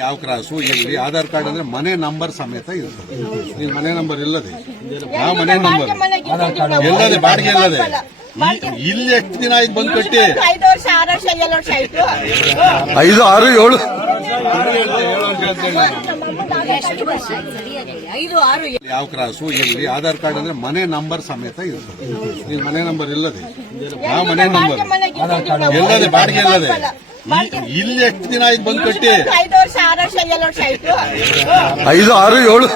ಯಾವ ಕ್ರಾಸು ಎಲ್ಲಿ ಆಧಾರ್ ಕಾರ್ಡ್ ಅಂದ್ರೆ ಮನೆ ನಂಬರ್ ಸಮೇತ ಇರ್ತದೆ. ಈಗ ಮನೆ ನಂಬರ್ ಇಲ್ಲದೆ ಯಾವ ಮನೆ ನಂಬರ್ ಎಲ್ಲದೆ ಬಾಡಿಗೆ ಇಲ್ಲದೆ ಇಲ್ಲಿ ಎಷ್ಟು ದಿನ ಆಯ್ತು ಬಂದು ಕಟ್ಟಿ 5 ವರ್ಷ 6 ವರ್ಷ 7 ವರ್ಷ ಆಯ್ತು. 5 6 7 ಯಾವ ಕ್ರಾಸು ಎಲ್ಲಿ ಆಧಾರ್ ಕಾರ್ಡ್ ಅಂದ್ರೆ ಮನೆ ನಂಬರ್ ಸಮೇತ ಇರ್ತದೆ. ಈಗ ಮನೆ ನಂಬರ್ ಇಲ್ಲದೆ ಯಾವ ಮನೆ ನಂಬರ್ ಎಲ್ಲದೆ ಬಾಡಿಗೆ ಇಲ್ಲದೆ ಇಲ್ಲಿ ಎಷ್ಟು ದಿನ ಆಯ್ತು ಬಂದು ಕಟ್ಟಿ 5 ವರ್ಷ 6 ವರ್ಷ 7 ವರ್ಷ ಆಯ್ತು. 5 6 7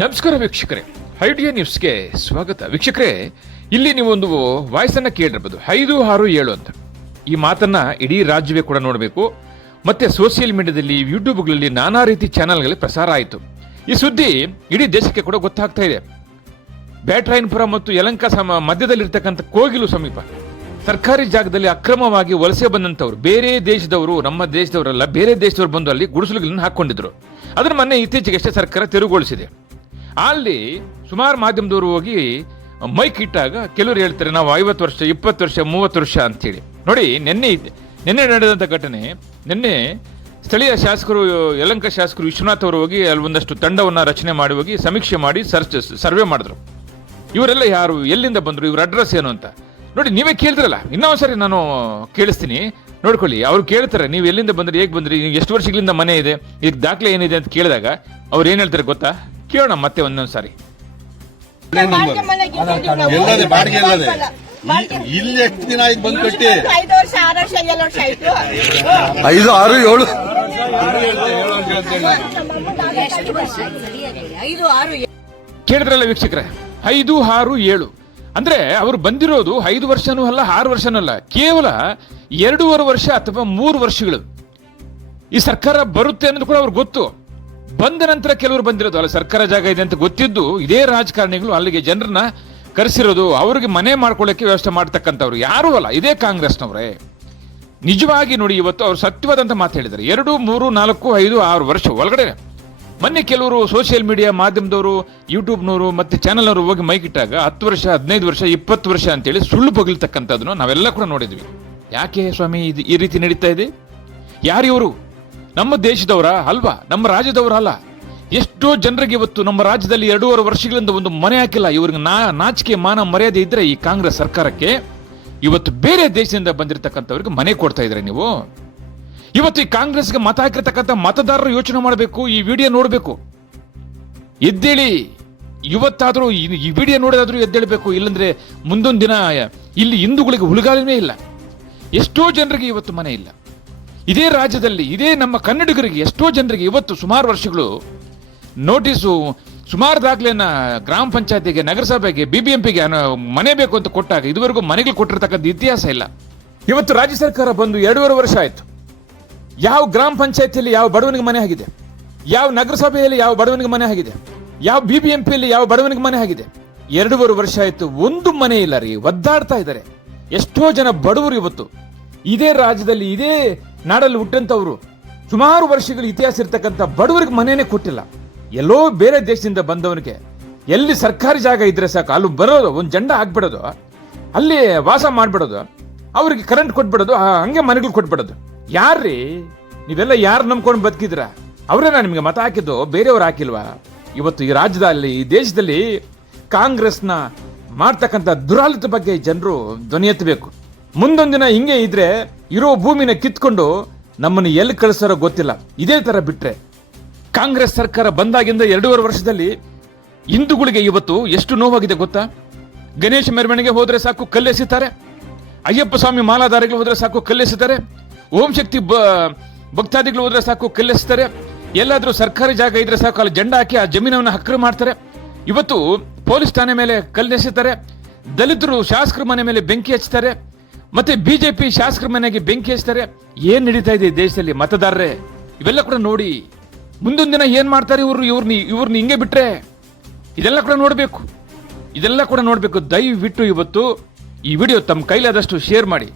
ನಮಸ್ಕಾರ ವೀಕ್ಷಕರೇ, ಐಡಿಯಾ ನ್ಯೂಸ್ಗೆ ಸ್ವಾಗತ. ವೀಕ್ಷಕರೇ, ಇಲ್ಲಿ ನೀವು ಒಂದು ವಾಯ್ಸ್ ಅನ್ನ ಕೇಳಿರ್ಬೋದು, 5 6 7 ಅಂತ. ಈ ಮಾತನ್ನ ಇಡೀ ರಾಜ್ಯವೇ ಕೂಡ ನೋಡಬೇಕು. ಮತ್ತೆ ಸೋಷಿಯಲ್ ಮೀಡಿಯಾದಲ್ಲಿ, ಯೂಟ್ಯೂಬ್ಗಳಲ್ಲಿ ನಾನಾ ರೀತಿ ಚಾನೆಲ್ಗಳಲ್ಲಿ ಪ್ರಸಾರ ಆಯಿತು. ಈ ಸುದ್ದಿ ಇಡೀ ದೇಶಕ್ಕೆ ಕೂಡ ಗೊತ್ತಾಗ್ತಾ ಇದೆ. ಬ್ಯಾಟರಾಯನಪುರ ಮತ್ತು ಯಲಂಕ ಮಧ್ಯದಲ್ಲಿರ್ತಕ್ಕಂಥ ಕೋಗಿಲು ಸಮೀಪ ಸರ್ಕಾರಿ ಜಾಗದಲ್ಲಿ ಅಕ್ರಮವಾಗಿ ವಲಸೆ ಬಂದಂಥವ್ರು, ಬೇರೆ ದೇಶದವರು, ನಮ್ಮ ದೇಶದವರಲ್ಲ, ಬೇರೆ ದೇಶದವರು ಬಂದು ಅಲ್ಲಿ ಗುಡಿಸಲುಗಳನ್ನು ಹಾಕೊಂಡಿದ್ರು. ಅದರ ಮೊನ್ನೆ ಇತ್ತೀಚೆಗಷ್ಟೇ ಸರ್ಕಾರ ತೆರವುಗೊಳಿಸಿದೆ. ಅಲ್ಲಿ ಸುಮಾರು ಮಾಧ್ಯಮದವರು ಹೋಗಿ ಮೈಕ್ ಇಟ್ಟಾಗ ಕೆಲವರು ಹೇಳ್ತಾರೆ ನಾವು 50 ವರ್ಷ 20 ವರ್ಷ 30 ವರ್ಷ ಅಂತೇಳಿ. ನೋಡಿ, ನಿನ್ನೆ ನಡೆದಂಥ ಘಟನೆ. ನಿನ್ನೆ ಸ್ಥಳೀಯ ಶಾಸಕರು, ಯಲಂಕ ಶಾಸಕರು ವಿಶ್ವನಾಥ್ ಅವರು ಹೋಗಿ ಅಲ್ಲಿ ಒಂದಷ್ಟು ತಂಡವನ್ನು ರಚನೆ ಮಾಡಿ ಹೋಗಿ ಸಮೀಕ್ಷೆ ಮಾಡಿ ಸರ್ವೆ ಮಾಡಿದ್ರು. ಇವರೆಲ್ಲ ಯಾರು, ಎಲ್ಲಿಂದ ಬಂದರು, ಇವ್ರ ಅಡ್ರೆಸ್ ಏನು ಅಂತ ನೋಡಿ. ನೀವೇ ಕೇಳಿದ್ರಲ್ಲ, ಇನ್ನೊಂದ್ಸರಿ ನಾನು ಕೇಳಿಸ್ತೀನಿ, ನೋಡ್ಕೊಳ್ಳಿ. ಅವ್ರು ಕೇಳ್ತಾರೆ, ನೀವು ಎಲ್ಲಿಂದ ಬಂದ್ರಿ, ಹೇಗೆ ಬಂದ್ರಿ, ನೀವು ಎಷ್ಟು ವರ್ಷಗಳಿಂದ ಮನೆ ಇದೆ, ಈಗ ದಾಖಲೆ ಏನಿದೆ ಅಂತ ಕೇಳಿದಾಗ ಅವ್ರು ಏನ್ ಹೇಳ್ತಾರೆ ಗೊತ್ತಾ? ಕೇಳೋಣ ಮತ್ತೆ ಒಂದೊಂದ್ಸಾರಿ. ಎಲ್ಲದೆ ಬಾಡಿಗೆ ಇಲ್ಲದೆ ಇಲ್ಲಿ ಎಷ್ಟು ದಿನ ಆಯ್ತು ಬಂದು ಕಟ್ಟಿ 5 ವರ್ಷ 6 ವರ್ಷ 7 ವರ್ಷ ಆಯ್ತು. 5 6 7 ಕೇಳಿದ್ರಲ್ಲ ವೀಕ್ಷಕರೇ, 5 6 7 ಅಂದ್ರೆ ಅವರು ಬಂದಿರೋದು 5 ವರ್ಷನೂ ಅಲ್ಲ, 6 ವರ್ಷನೂ ಅಲ್ಲ, ಕೇವಲ 2.5 ವರ್ಷ ಅಥವಾ 3 ವರ್ಷಗಳು. ಈ ಸರ್ಕಾರ ಬರುತ್ತೆ ಅನ್ನೋದು ಕೂಡ ಅವ್ರಿಗೆ ಗೊತ್ತು. ಬಂದ ನಂತರ ಕೆಲವರು ಬಂದಿರೋದು, ಅಲ್ಲ ಸರ್ಕಾರ ಜಾಗ ಇದೆ ಅಂತ ಗೊತ್ತಿದ್ದು ಇದೇ ರಾಜಕಾರಣಿಗಳು ಅಲ್ಲಿಗೆ ಜನರನ್ನ ಕರೆಸಿರೋದು, ಅವ್ರಿಗೆ ಮನೆ ಮಾಡ್ಕೊಳ್ಳೋಕೆ ವ್ಯವಸ್ಥೆ ಮಾಡ್ತಕ್ಕಂಥವ್ರು ಯಾರೂ ಅಲ್ಲ, ಇದೇ ಕಾಂಗ್ರೆಸ್ನವರೇ. ನಿಜವಾಗಿ ನೋಡಿ, ಇವತ್ತು ಅವ್ರು ಸತ್ಯವಾದಂತ ಮಾತು ಹೇಳಿದ್ದಾರೆ. 2 3 4 5 6 ವರ್ಷ ಒಳಗಡೆ. ಮೊನ್ನೆ ಕೆಲವರು ಸೋಷಿಯಲ್ ಮೀಡಿಯಾ ಮಾಧ್ಯಮದವರು, ಯೂಟ್ಯೂಬ್ನವರು ಮತ್ತೆ ಚಾನೆಲ್ ಅವರು ಹೋಗಿ ಮೈಕ್ ಇಟ್ಟಾಗ 10 ವರ್ಷ 15 ವರ್ಷ 20 ವರ್ಷ ಅಂತೇಳಿ ಸುಳ್ಳು ಬಗಿಲ್ತಕ್ಕಂಥದ್ದನ್ನು ನಾವೆಲ್ಲ ಕೂಡ ನೋಡಿದ್ವಿ. ಯಾಕೆ ಸ್ವಾಮಿ ಈ ರೀತಿ ನಡೀತಾ ಇದೆ? ಯಾರು ಇವರು? ನಮ್ಮ ದೇಶದವರ ಅಲ್ವಾ, ನಮ್ಮ ರಾಜ್ಯದವರ ಅಲ್ಲ. ಎಷ್ಟೋ ಜನರಿಗೆ ಇವತ್ತು ನಮ್ಮ ರಾಜ್ಯದಲ್ಲಿ 2.5 ವರ್ಷಗಳಿಂದ ಒಂದು ಮನೆ ಹಾಕಿಲ್ಲ. ಇವ್ರಿಗೆ ನಾಚಿಕೆ ಮಾನ ಮರ್ಯಾದೆ ಇದ್ರೆ ಈ ಕಾಂಗ್ರೆಸ್ ಸರ್ಕಾರಕ್ಕೆ ಇವತ್ತು ಬೇರೆ ದೇಶದಿಂದ ಬಂದಿರತಕ್ಕಂಥವ್ರಿಗೆ ಮನೆ ಕೊಡ್ತಾ ಇದ್ರೆ ನೀವು. ಇವತ್ತು ಈ ಕಾಂಗ್ರೆಸ್ಗೆ ಮತ ಹಾಕಿರ್ತಕ್ಕಂಥ ಮತದಾರರು ಯೋಚನೆ ಮಾಡಬೇಕು, ಈ ವಿಡಿಯೋ ನೋಡಬೇಕು, ಎದ್ದೇಳಿ. ಇವತ್ತಾದ್ರೂ ಈ ವಿಡಿಯೋ ನೋಡೋದಾದ್ರೂ ಎದ್ದೇಳಬೇಕು. ಇಲ್ಲಂದ್ರೆ ಮುಂದೊಂದು ದಿನ ಇಲ್ಲಿ ಹಿಂದೂಗಳಿಗೆ ಹುಳುಗಾಲನೇ ಇಲ್ಲ. ಎಷ್ಟೋ ಜನರಿಗೆ ಇವತ್ತು ಮನೆ ಇಲ್ಲ. ಇದೇ ರಾಜ್ಯದಲ್ಲಿ, ಇದೇ ನಮ್ಮ ಕನ್ನಡಿಗರಿಗೆ ಎಷ್ಟೋ ಜನರಿಗೆ ಇವತ್ತು ಸುಮಾರು ವರ್ಷಗಳು ನೋಟಿಸು, ಸುಮಾರು ದಾಖಲೆಯನ್ನ ಗ್ರಾಮ ಪಂಚಾಯತಿಗೆ, ನಗರಸಭೆಗೆ, BBMPಗೆ ಮನೆ ಬೇಕು ಅಂತ ಕೊಟ್ಟಾಗ ಇದುವರೆಗೂ ಮನೆಗಳು ಕೊಟ್ಟಿರ್ತಕ್ಕಂಥ ಇತಿಹಾಸ ಇಲ್ಲ. ಇವತ್ತು ರಾಜ್ಯ ಸರ್ಕಾರ ಬಂದು 2.5 ವರ್ಷ ಆಯ್ತು. ಯಾವ ಗ್ರಾಮ ಪಂಚಾಯತಿಯಲ್ಲಿ ಯಾವ ಬಡವನಿಗೆ ಮನೆ ಆಗಿದೆ? ಯಾವ ನಗರಸಭೆಯಲ್ಲಿ ಯಾವ ಬಡವನಿಗೆ ಮನೆ ಆಗಿದೆ? ಯಾವ BBMPಯಲ್ಲಿ ಯಾವ ಬಡವನಿಗೆ ಮನೆ ಆಗಿದೆ? 2.5 ವರ್ಷ ಆಯ್ತು, ಒಂದು ಮನೆ ಇಲ್ಲ ರೀ. ಒದ್ದಾಡ್ತಾ ಇದ್ದಾರೆ ಎಷ್ಟೋ ಜನ ಬಡವರು. ಇವತ್ತು ಇದೇ ರಾಜ್ಯದಲ್ಲಿ, ಇದೇ ನಾಡಲ್ಲಿ ಹುಟ್ಟಂತವ್ರು, ಸುಮಾರು ವರ್ಷಗಳ ಇತಿಹಾಸ ಇರ್ತಕ್ಕಂಥ ಬಡವರಿಗೆ ಮನೆಯೇ ಕೊಟ್ಟಿಲ್ಲ. ಎಲ್ಲೋ ಬೇರೆ ದೇಶದಿಂದ ಬಂದವನಿಗೆ ಎಲ್ಲಿ ಸರ್ಕಾರಿ ಜಾಗ ಇದ್ರೆ ಸಾಕು, ಅಲ್ಲಿ ಬರೋದು, ಒಂದು ಜೆಂಡ ಹಾಕ್ಬಿಡೋದು, ಅಲ್ಲಿ ವಾಸ ಮಾಡ್ಬಿಡೋದು, ಅವ್ರಿಗೆ ಕರೆಂಟ್ ಕೊಟ್ಬಿಡೋದು, ಹಂಗೆ ಮನೆಗಳು ಕೊಟ್ಬಿಡೋದು. ಯಾರ್ರೀ ನೀವೆಲ್ಲ? ಯಾರು ನಂಬ್ಕೊಂಡು ಬದುಕಿದ್ರ? ಅವರೇನಾ ನಿಮ್ಗೆ ಮತ ಹಾಕಿದ್ದು? ಬೇರೆಯವ್ರು ಹಾಕಿಲ್ವಾ? ಇವತ್ತು ಈ ರಾಜ್ಯದಲ್ಲಿ, ಈ ದೇಶದಲ್ಲಿ ಕಾಂಗ್ರೆಸ್ನ ಮಾಡ್ತಕ್ಕಂಥ ದುರಾಡಳಿತ ಬಗ್ಗೆ ಜನರು ಧ್ವನಿ ಎತ್ತಬೇಕು. ಮುಂದೊಂದಿನ ಹಿಂಗೆ ಇದ್ರೆ ಇರೋ ಭೂಮಿನ ಕಿತ್ಕೊಂಡು ನಮ್ಮನ್ನು ಎಲ್ಲಿ ಕಳಿಸ್ತಾರೋ ಗೊತ್ತಿಲ್ಲ. ಇದೇ ತರ ಬಿಟ್ರೆ ಕಾಂಗ್ರೆಸ್ ಸರ್ಕಾರ ಬಂದಾಗಿಂದ 2.5 ವರ್ಷದಲ್ಲಿ ಹಿಂದೂಗಳಿಗೆ ಇವತ್ತು ಎಷ್ಟು ನೋವಾಗಿದೆ ಗೊತ್ತಾ? ಗಣೇಶ ಮೆರವಣಿಗೆ ಹೋದ್ರೆ ಸಾಕು ಕಲ್ಲೆಸಿತಾರೆ, ಅಯ್ಯಪ್ಪ ಸ್ವಾಮಿ ಮಾಲಾಧಾರಿಗಳು ಹೋದ್ರೆ ಸಾಕು ಕಲ್ಲೆಸಿತಾರೆ, ಓಂ ಶಕ್ತಿ ಭಕ್ತಾದಿಗಳು ಹೋದ್ರೆ ಸಾಕು ಕಲ್ಲೆಸಿತಾರೆ, ಎಲ್ಲಾದ್ರೂ ಸರ್ಕಾರಿ ಜಾಗ ಇದ್ರೆ ಸಾಕು ಅಲ್ಲಿ ಜೆಂಡ ಹಾಕಿ ಆ ಜಮೀನನ್ನು ಹಕ್ರ ಮಾಡ್ತಾರೆ. ಇವತ್ತು ಪೊಲೀಸ್ ಠಾಣೆ ಮೇಲೆ ಕಲ್ಲೆಸಿತಾರೆ, ದಲಿತರು ಶಾಸಕರ ಮನೆ ಮೇಲೆ ಬೆಂಕಿ ಹಚ್ತಾರೆ, ಮತ್ತೆ BJP ಶಾಸಕರ ಮನೆಗೆ ಬೆಂಕಿ ಹಚ್ತಾರೆ. ಏನ್ ನಡೀತಾ ಇದೆ ದೇಶದಲ್ಲಿ ಮತದಾರರೇ? ಇವೆಲ್ಲ ಕೂಡ ನೋಡಿ. ಮುಂದೊಂದು ದಿನ ಏನ್ ಮಾಡ್ತಾರೆ ಇವ್ರನ್ನ ಹಿಂಗೆ ಬಿಟ್ರೆ? ಇದೆಲ್ಲ ಕೂಡ ನೋಡ್ಬೇಕು. ದಯವಿಟ್ಟು ಇವತ್ತು ಈ ವಿಡಿಯೋ ತಮ್ಮ ಕೈಲಾದಷ್ಟು ಶೇರ್ ಮಾಡಿ.